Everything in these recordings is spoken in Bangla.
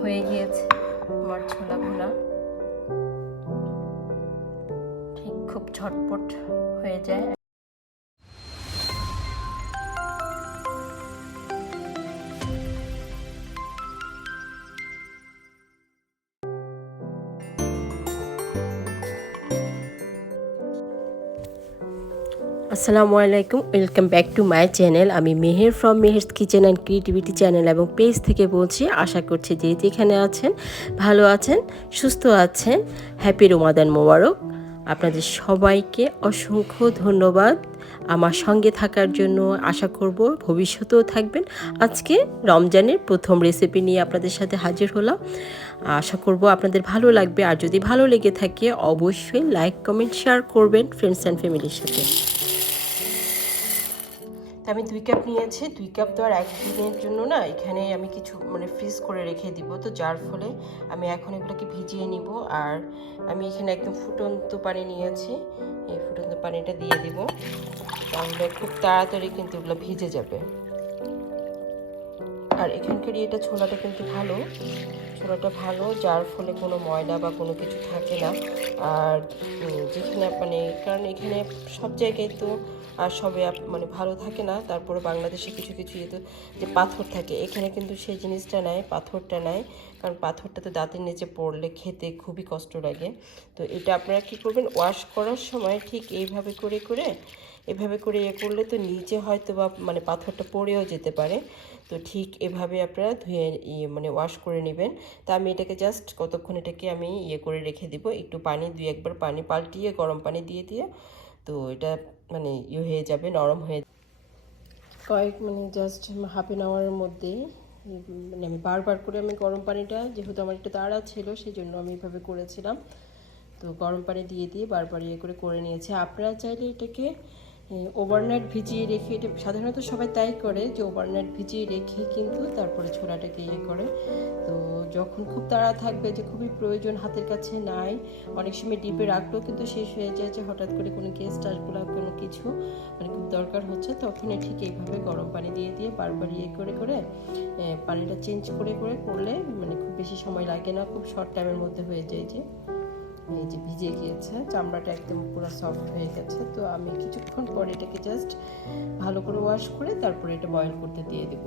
হয়ে গিয়েছে আমার ছোলা ভুনা। ঠিক খুব ঝটপট হয়ে যায়। আসসালামু আলাইকুম, welcome back to my channel. আমি Meher from Meher's kitchen and creativity channel এবং পেজ থেকে বলছি। আশা করছি যে যেখানে আছেন ভালো আছেন, সুস্থ আছেন। হ্যাপি রমাদান মোবারক। আপনাদের সবাইকে অসংখ্য ধন্যবাদ আমার সঙ্গে থাকার জন্য। আশা করব ভবিষ্যতেও থাকবেন। আজকে রমজানের প্রথম রেসিপি নিয়ে আপনাদের সাথে হাজির হলাম। আশা করব আপনাদের ভালো লাগবে। আর যদি ভালো লেগে থাকে অবশ্যই লাইক, কমেন্ট, শেয়ার করবেন ফ্রেন্ডস অ্যান্ড ফ্যামিলির সাথে। আমি 2 কাপ নিয়েছি। 2 কাপ তো আর একদিনের জন্য না, এখানে আমি কিছু ফ্রিজ করে রেখে দিব, তো যার ফলে আমি এখন এগুলোকে ভিজিয়ে নিব। আর আমি এখানে একদম ফুটন্ত পানি নিয়েছি, এই ফুটন্ত পানিটা দিয়ে দিব, তাহলে খুব তাড়াতাড়ি কিন্তু এগুলো ভিজে যাবে। আর এখানকার এটা ছোলাটা কিন্তু ভালো, ছোলাটা ভালো, যার ফলে কোনো ময়লা বা কোনো কিছু থাকে না। আর যেখানে কারণ এখানে সব জায়গায় তো আর সবে ভালো থাকে না, তারপরে বাংলাদেশে কিছু কিছু তো যে পাথর থাকে, এখানে কিন্তু সেই জিনিসটা নাই, পাথরটা নাই। কারণ পাথরটা তো দাঁতের নিচে পড়লে খেতে খুবই কষ্ট লাগে। তো এটা আপনারা কী করবেন, ওয়াশ করার সময় ঠিক এইভাবে করে এভাবে করে করলে তো নিচে হয়তো বা পাথরটা পড়েও যেতে পারে। তো ঠিক এভাবে আপনারা ধুয়ে ওয়াশ করে নেবেন। তা আমি এটাকে জাস্ট কতক্ষণ এটাকে আমি করে রেখে দিব, একটু পানি 2-1 বার পানি পাল্টিয়ে গরম পানি দিয়ে তো এটা হয়ে যাবে, নরম হয়ে কয়েক জাস্ট হাফ অ্যান আওয়ারের মধ্যেই। আমি বারবার করে আমি গরম পানিটা, যেহেতু আমার একটু তাড়া ছিল সেই জন্য আমি এভাবে করেছিলাম, তো গরম পানি দিয়ে বারবার করে নিয়েছি। আপনারা চাইলে এটাকে ওভারনাইট ভিজিয়ে রেখে, এটা সাধারণত সবাই তাই করে যে ওভারনাইট ভিজিয়ে রেখে কিন্তু তারপরে ছোলাটাকে করে। তো যখন খুব তাড়া থাকবে, যে খুবই প্রয়োজন, হাতের কাছে নাই, অনেক সময় ডিপে রাখলেও কিন্তু শেষ হয়ে যায়, যে হঠাৎ করে কোনো গেস্ট আসবে না, কোনো কিছু খুব দরকার হচ্ছে, তখন ঠিক এইভাবে গরম পানি দিয়ে বারবার করে পানিটা চেঞ্জ করে করলে খুব বেশি সময় লাগে না, খুব শর্ট টাইমের মধ্যে হয়ে যায়। যে এই যে ভিজে গিয়েছে, চামড়াটা একদম পুরো সফট হয়ে গেছে। তো আমি কিছুক্ষণ পর এটাকে জাস্ট ভালো করে ওয়াশ করে তারপরে এটা বয়েল করতে দিয়ে দেব।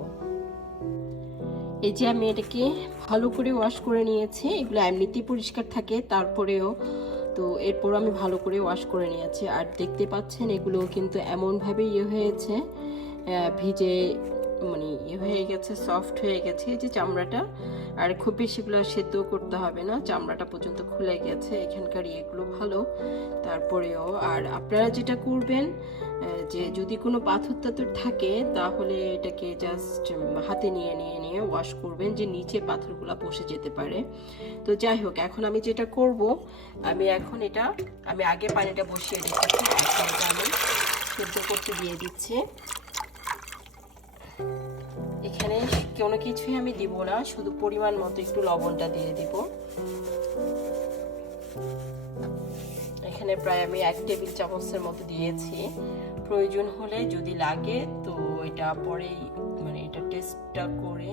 এই যে আমি এটাকে ভালো করে ওয়াশ করে নিয়েছি, এগুলো এমনিতেই পরিষ্কার থাকে তারপরেও, তো এরপর আমি ভালো করে ওয়াশ করে নিয়েছি। আর দেখতে পাচ্ছেন এগুলো কিন্তু এমনভাবে হয়েছে, ভিজে হয়ে গেছে, সফট হয়ে গেছে এই যে চামড়াটা। আর খুব বেশিগুলো সেদ্ধ করতে হবে না, চামড়াটা পর্যন্ত খুলে গেছে, এখানকার ইয়েগুলো ভালো তারপরেও। আর আপনারা যেটা করবেন, যে যদি কোনো পাথর টাথর থাকে তাহলে এটাকে জাস্ট হাতে নিয়ে ওয়াশ করবেন, যে নিচে পাথরগুলো বসে যেতে পারে। তো যাই হোক, এখন আমি যেটা করব, আমি আগে পানিটা বসিয়ে দিচ্ছি, এখন এটা আমি সেদ্ধ করতে দিয়ে দিচ্ছি। এখানে কোনো কিছুই আমি দিব না, শুধু পরিমাণ মতো একটু লবণটা দিয়ে দিব। এখানে প্রায় আমি 1 টেবিল চামচের মতো দিয়েছি, প্রয়োজন হলে যদি লাগে তো এটা পরেই এটা টেস্টটা করে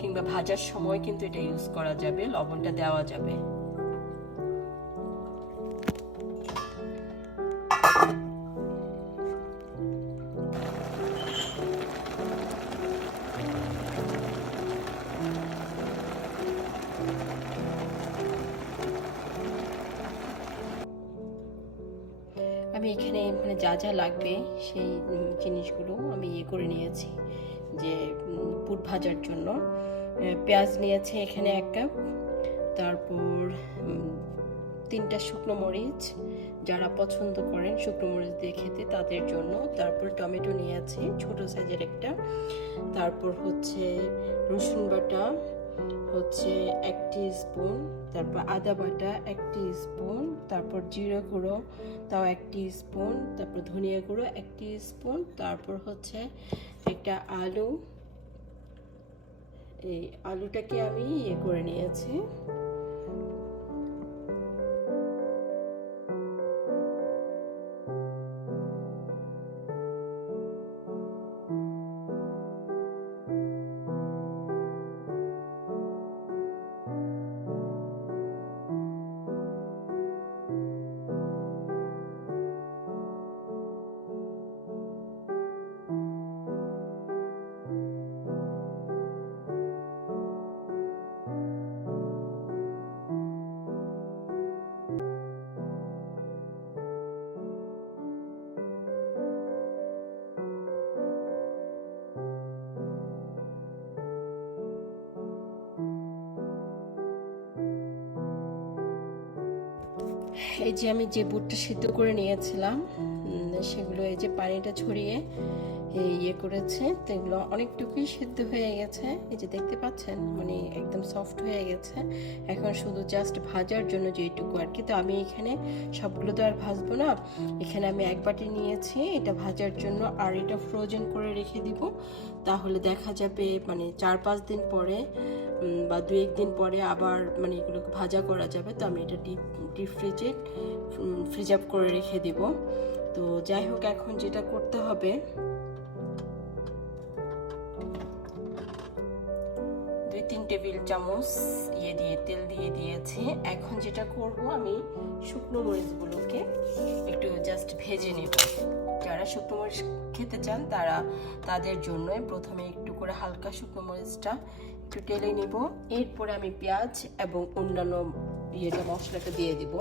কিংবা ভাজার সময় কিন্তু এটা ইউজ করা যাবে, লবণটা দেওয়া যাবে। আমি এখানে যা যা লাগবে সেই জিনিসগুলো আমি করে নিয়েছি, যে পুর ভাজার জন্য। পেঁয়াজ নিয়েছি এখানে 1 কাপ, তারপর 3টা শুকনো মরিচ, যারা পছন্দ করেন শুকনো মরিচ দিয়ে খেতে তাদের জন্য। তারপর টমেটো নিয়েছি ছোট সাইজের একটা, তারপর হচ্ছে রসুন বাটা 1 টিস্পুন, তারপর আদা বাটা 1 টিস্পুন, তারপর জিরা গুঁড়ো তাও 1 টিস্পুন, তারপর ধনিয়া গুঁড়ো 1 টিস্পুন, তারপর একটা আলু, এই আলুটাকে আমি করে নিয়েছি। এই যে আমি যে বুটটা সিদ্ধ করে নিয়েছিলাম সেগুলো এই যে পানিটা ছড়িয়ে ইয়ে করেছে, তো এগুলো অনেকটুকুই সিদ্ধ হয়ে গেছে। এই যে দেখতে পাচ্ছেন মানে একদম সফট হয়ে গেছে। এখন শুধু জাস্ট ভাজার জন্য যেটুকু আর কি। তো আমি এখানে সবগুলো তো আর ভাজবো না, এখানে আমি এক বাটি নিয়েছি এটা ভাজার জন্য, আর এটা ফ্রোজেন করে রেখে দিব। তাহলে দেখা যাবে মানে 4-5 দিন পরে বা 2-1 দিন পরে আবার মানে এগুলোকে ভাজা করা যাবে। তো আমি এটা ডিপ ফ্রিজ আপ করে রেখে দিব। তো যাই হোক, এখন যেটা করতে হবে, 2-3 টেবিল চামচ তেল দিয়ে দিয়েছি। এখন যেটা করব, আমি শুকনো মরিচগুলোকে একটু জাস্ট ভেজে নেব। যারা শুকনো মরিচ খেতে চান তাদের জন্য প্রথমে একটু করে হালকা শুকনো মরিচটা একটু টেলে নিব। এরপরে আমি পেঁয়াজ এবং অন্যান্য মশলাটা দিয়ে দিব।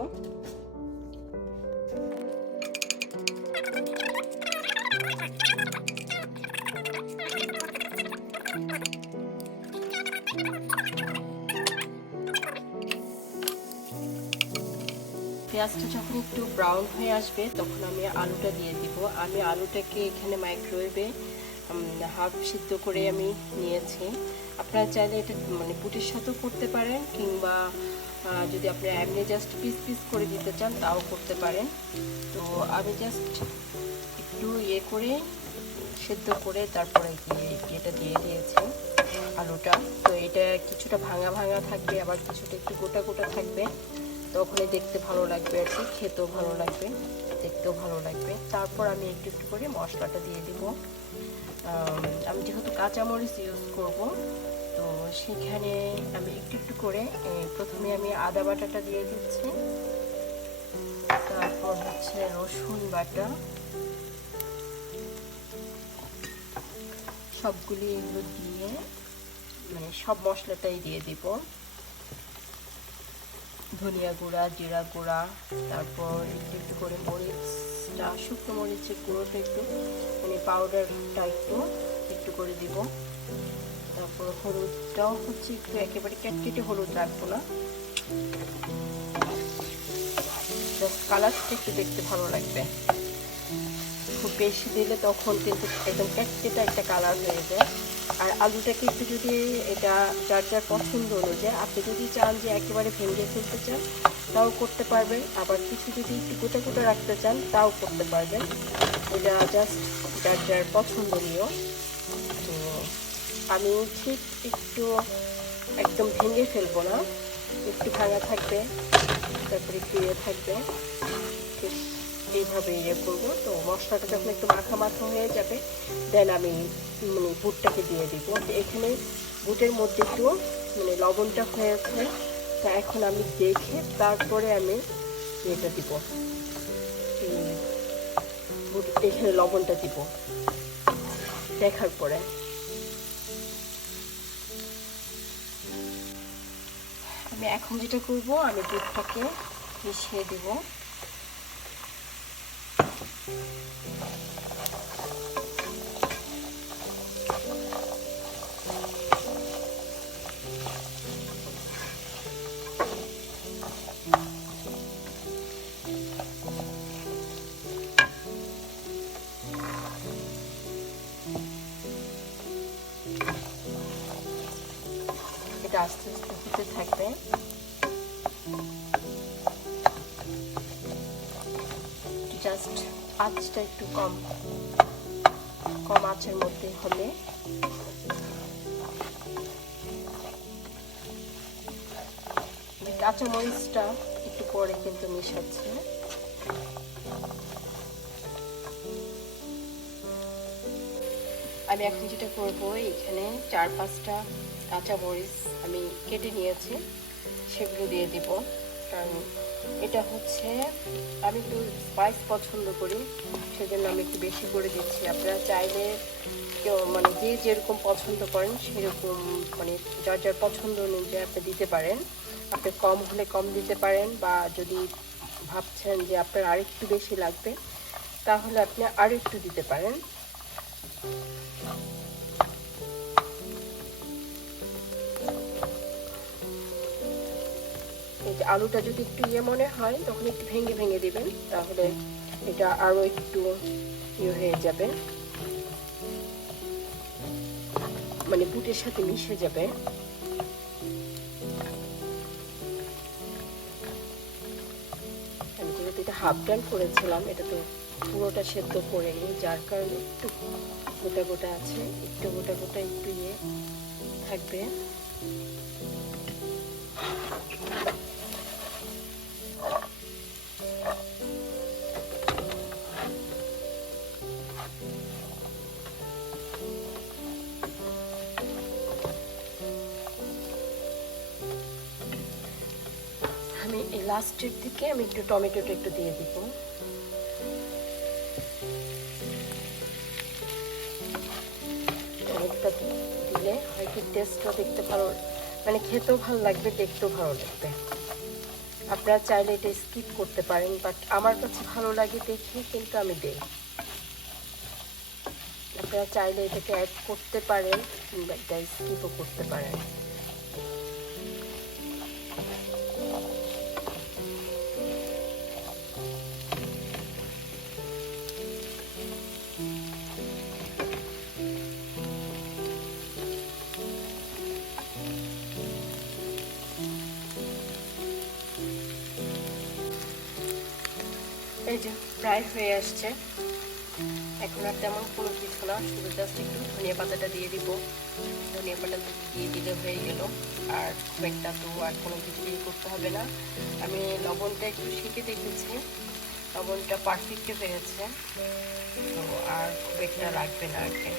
পেঁয়াজটা যখন একটু ব্রাউন হয়ে আসবে তখন আমি আলুটা দিয়ে দিব। আমি আলুটাকে এখানে মাইক্রোওয়েভে হাফ সিদ্ধ করে আমি নিয়েছি। আপনারা চাইলে এটা মানে বুটের সাথেও করতে পারেন, কিংবা যদি আপনি এমনি জাস্ট পিস করে দিতে চান তাও করতে পারেন। তো আমি জাস্ট একটু করে সিদ্ধ করে তারপরে এটা দিয়ে দিয়েছি আলুটা। তো এটা কিছুটা ভাঙা থাকবে, আবার কিছুটা একটু গোটা থাকবে। তখনই দেখতে ভালো লাগবে আর কি, খেতেও ভালো লাগবে, দেখতেও ভালো লাগবে। তারপর আমি একটু করে মশলাটা দিয়ে দিব। আমি যেহেতু কাঁচামরিচ ইউজ করব, তো সেখানে আমি একটু করে প্রথমে আমি আদা বাটাটা দিয়ে দিচ্ছি, তারপর হচ্ছে রসুন বাটা, সবগুলি এগুলো দিয়ে মানে সব মশলাটাই দিয়ে দিব। ধনিয়া গুঁড়া, জিরা গুঁড়া, তারপর একটু করে মরিচটা, শুকনো মরিচের গুঁড়োটা একটু মানে পাউডারটা একটু করে দিব। তারপর হলুদটাও হচ্ছে একটু একেবারে কেটে হলুদ রাখবো না, জাস্ট কালারটা একটু দেখতে ভালো লাগবে। খুব বেশি দিলে তখন কিন্তু একদম কেটে একটা কালার হয়ে যায়। আর আলুটাকে একটু যদি এটা যার পছন্দ অনুযায়ী, আপনি যদি চান যে একেবারে ভেঙে ফেলতে চান তাও করতে পারবেন, আবার কিছু যদি একটু গোটা রাখতে চান তাও করতে পারবেন। এটা জাস্ট যার পছন্দনীয়। তো আমি ঠিক একটু একদম ভেঙে ফেলবো না, একটু ভাঙা থাকবে, তারপরে একটু থাকবে, ঠিক এইভাবে করবো। তো মশলাটা যখন একটু মাখা হয়ে যাবে, দেন আমি মানে বুটটাকে দিয়ে দিব। এখানে বুটের মধ্যে একটু মানে লবণটা হয়েছে, তা এখন আমি দেখে তারপরে আমি এটা দিব, এখানে লবণটা দিব দেখার পরে। আমি এখন যেটা করব, আমি দুধটাকে মিশিয়ে দিব। এটা আস্তে আস্তে হতে থাকবে। জাস্ট আঁচটা একটু কম আঁচের মধ্যে হলে কাঁচা মরিচটা একটু পরে কিন্তু মিশাচ্ছে। আমি এখন যেটা করব, এখানে 4-5টা কাঁচা মরিচ আমি কেটে নিয়েছি, সেগুলো দিয়ে দিব। কারণ এটা হচ্ছে আমি একটু স্পাইস পছন্দ করি, সেজন্য আমি একটু বেশি করে দিচ্ছি। আপনারা চাইলে কেউ মানে যে যেরকম পছন্দ করেন সেরকম মানে যার পছন্দ অনুযায়ী আপনি দিতে পারেন। আপনি কম হলে কম দিতে পারেন, বা যদি ভাবছেন যে আপনার আরেকটু বেশি লাগবে তাহলে আপনি আরেকটু দিতে পারেন। আলুটা যদি একটু মনে হয় তখন একটু ভেঙে ভেঙে দিবেন, তাহলে এটা আরও একটু হয়ে যাবে, মানে বুটের সাথে মিশে যাবে। আমি যেহেতু এটা হাফ ডাল করেছিলাম, এটা তো পুরোটা সেদ্ধ করেনি, যার কারণে একটু গোটা গোটা আছে, একটু গোটা গোটা একটু থাকবে। আমি এই লাস্টের দিকে আমি একটু টমেটোটা একটু দিয়ে দিব। টমেটোটা দিলে হয় কি টেস্টও দেখতে ভালো, মানে খেতেও ভালো লাগবে, দেখতেও ভালো লাগবে। আপনারা চাইলে এটা স্কিপ করতে পারেন, বাট আমার কাছে ভালো লাগে দেখে কিন্তু আমি দেই। আপনারা চাইলে এটাকে অ্যাড করতে পারেন কিংবা এটা স্কিপও করতে পারেন। এই যে প্রায় হয়ে আসছে, এখন আর তেমন কোনো কিছু না, শুধু জাস্ট একটু ধনিয়া পাতাটা দিয়ে দিব। ধনিয়া পাতা দিয়ে দিলে হয়ে গেল, আর খুব একটা তো আর কোনো কিছু করতে হবে না। আমি লবণটা একটু শিখে দেখেছি, লবণটা পারফেক্ট হয়ে গেছে, তো আর খুব একটা লাগবে না আর কি।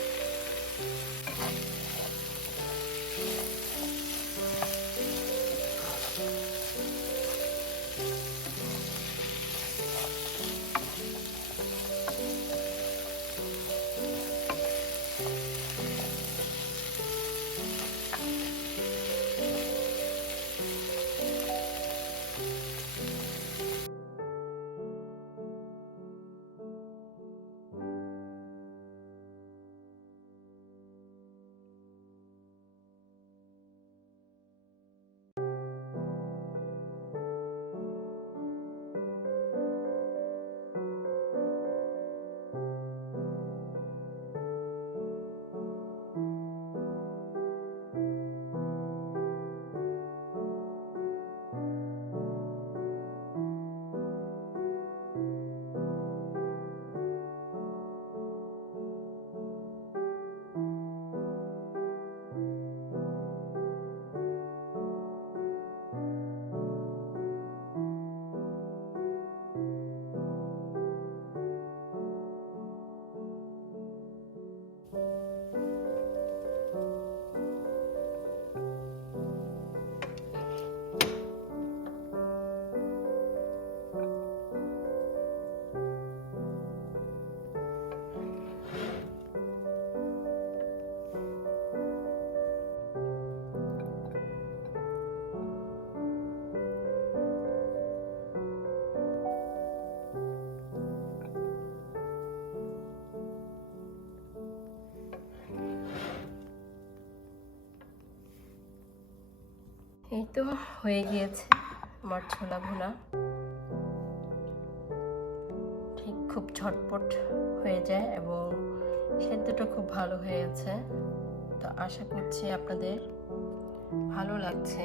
এই তো হয়ে গিয়েছে আমার ছোলা ভুনা, ঠিক খুব ঝটপট হয়ে যায় এবং সেদ্ধটা খুব ভালো হয়েছে। তো আশা করছি আপনাদের ভালো লাগছে,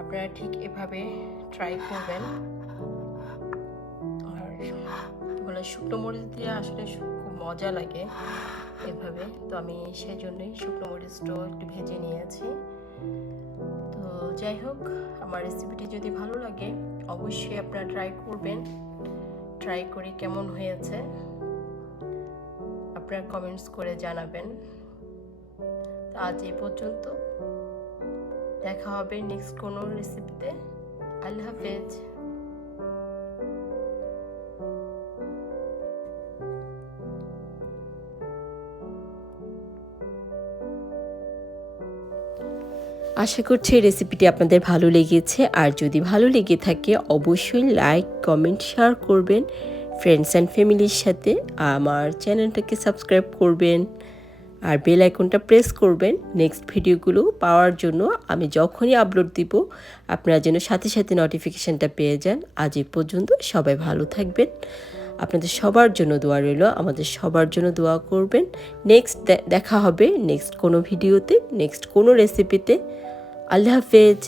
আপনারা ঠিক এভাবে ট্রাই করবেন। আর বলে শুকনো মরিচ দিয়ে আসলে খুব মজা লাগে এভাবে, তো আমি সেই জন্যই শুকনো মরিচটাও একটু ভেজে নিয়েছি। তো যাই হোক, আমার রেসিপিটি যদি ভালো লাগে অবশ্যই আপনারা ট্রাই করবেন, ট্রাই করে কেমন হয়েছে আপনারা কমেন্টস করে জানাবেন। তো আজ এই পর্যন্ত, দেখা হবে নেক্সট কোনো রেসিপিতে। আল্লাহ হাফেজ। আশা করছি এই রেসিপিটি আপনাদের ভালো লেগেছে, আর যদি ভালো লেগে থাকে অবশ্যই লাইক, কমেন্ট, শেয়ার করবেন ফ্রেন্ডস অ্যান্ড ফ্যামিলির সাথে। আমার চ্যানেলটাকে সাবস্ক্রাইব করবেন। আর বেল আইকনটা প্রেস করবেন নেক্সট ভিডিওগুলো পাওয়ার জন্য। আমি যখনই আপলোড দিব আপনারা যেন সাথে সাথে নোটিফিকেশানটা পেয়ে যান। আজ এই পর্যন্ত, সবাই ভালো থাকবেন। আপনাদের সবার জন্য দোয়া রইল, আমাদের সবার জন্য দোয়া করবেন। নেক্সট দেখা হবে নেক্সট কোনো ভিডিওতে, নেক্সট কোনো রেসিপিতে। আল্লাহ হাফেজ।